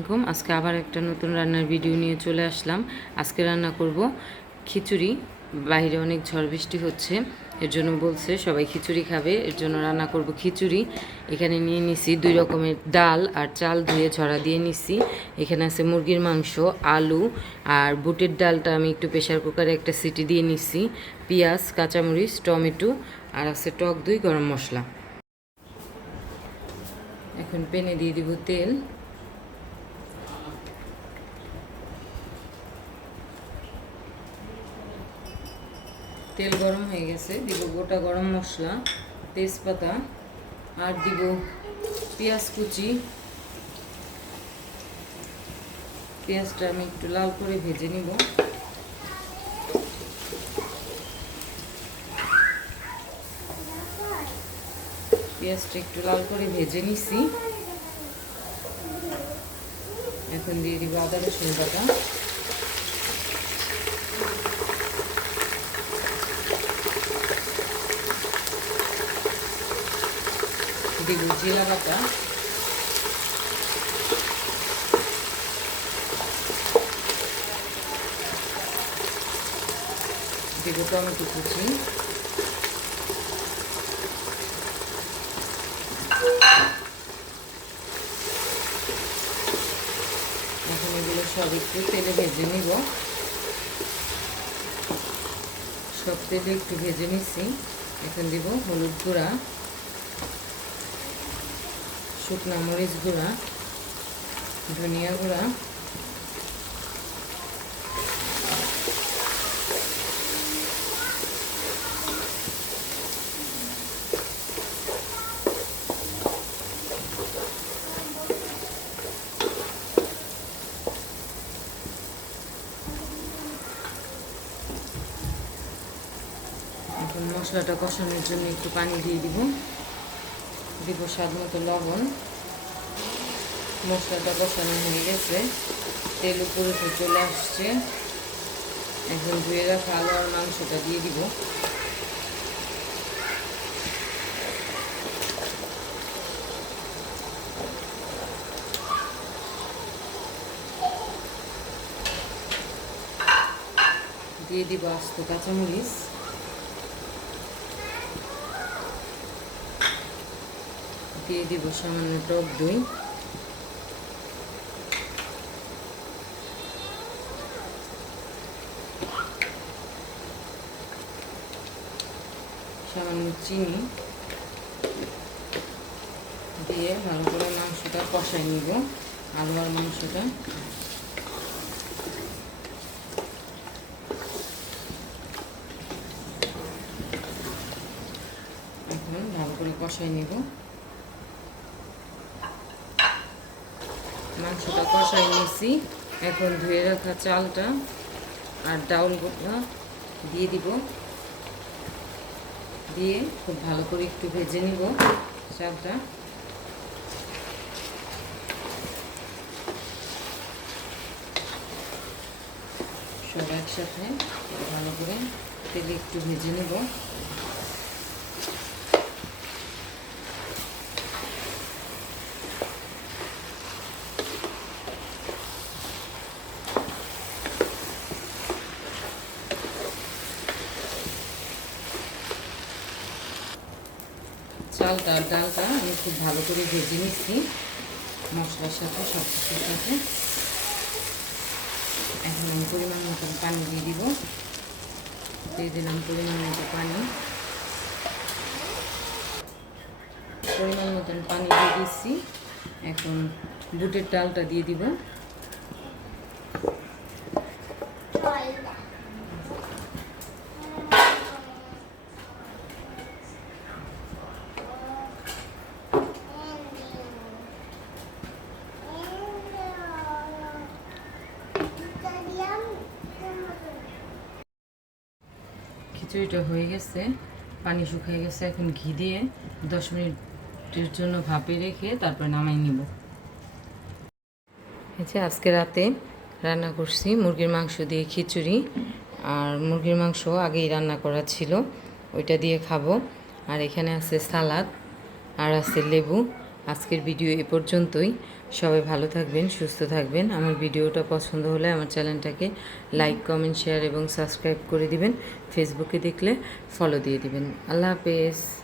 আলাইকুম। আজকে আবার একটা নতুন রান্নার ভিডিও নিয়ে চলে আসলাম। আজকে রান্না করব খিচুড়ি। বাইরে অনেক ঝড় বৃষ্টি হচ্ছে, এর জন্য বলছে সবাই খিচুড়ি খাবে, এর জন্য রান্না করব খিচুড়ি। এখানে নিয়ে নিছি 2 রকমের ডাল আর চাল ধুয়ে ঝরা দিয়ে নিছি। এখানে আছে মুরগির মাংস, আলু আর বুটের ডালটা আমি একটু প্রেশার কুকারে একটা সিটি দিয়ে নিছি, পেঁয়াজ, কাঁচামরিচ, টমেটো আর আছে টক দই, গরম মশলা। এখন প্যানে দিয়ে দিব তেল। তেল গরম হয়ে গেছে, দিব গোটা গরম মশলা, তেজপাতা আর দিব পেঁয়াজ কুচি। পেঁয়াজটা আমি একটু লাল করে ভেজে নিব। পেঁয়াজটা একটু লাল করে ভেজে নিছি। এখন দিয়ে দিব আদা রসুন বাটা, দিব জিরা বাটা, দিব টমেটো কুচি, এখন এগুলো সব একটু তেলে ভেজে নিব। সব তেলে একটু ভেজে নিছি। এখন দিব হলুদ গুঁড়া, শুকনো মরিচ গুঁড়া, ধনিয়া গুঁড়া, এখন মশলাটা কষানোর জন্য একটু পানি দিয়ে দিব। দিব স্বাদ মতো লবণ। মশলাটা কষানো হয়ে গেছে, তেল উপরে চলে আসছে। এখন ধুয়ে রাখা আলু আর মাংসটা দিয়ে দিব। দিয়ে দিব আস্ত কাঁচামরিচ, দিয়ে দিব সামান্য টক দই, সামান্য চিনি দিয়ে ভালো করে মাংসটা কষাই নিব। আলু আর মাংসটা এখন ভালো করে কষাই নিব। মাংসটা কষাই নিয়েছি। এখন ধুয়ে রাখা চালটা আর ডাউলটা দিয়ে দিব। দিয়ে খুব ভালো করে একটু ভেজে নিব চালটা। সব একসাথে ভালো করে তেলে একটু ভেজে নেব। চালটা আর ডালটা আমি খুব ভালো করে ভেজে নিচ্ছি মশলার সাথে, সব কিছুর সাথে। এখন আমি পরিমাণ মতন পানি দিয়ে দিব। দিয়ে দিলাম পরিমাণ মতো পানি। পরিমাণ মতন পানি দিয়ে দিচ্ছি। এখন বুটের ডালটা দিয়ে দিব। খিচুড়িটা হয়ে গেছে, পানি শুকিয়ে গেছে। এখন ঘি দিয়ে 10 মিনিটের জন্য ভাপে রেখে তারপর নামাই নিব। আজকে রাতে রান্না করছি মুরগির মাংস দিয়ে খিচুড়ি। আর মুরগির মাংস আগেই রান্না করা ছিল, ওইটা দিয়ে খাবো। আর এখানে আছে সালাদ আর আছে লেবু আজকের ভিডিও এ পর্যন্তই। সবাই ভালো থাকবেন, সুস্থ থাকবেন। আমার ভিডিওটা পছন্দ হলে আমার চ্যানেলটাকে লাইক, কমেন্ট, শেয়ার এবং সাবস্ক্রাইব করে দিবেন। ফেসবুকে দেখলে ফলো দিয়ে দিবেন। আল্লাহ হাফেজ।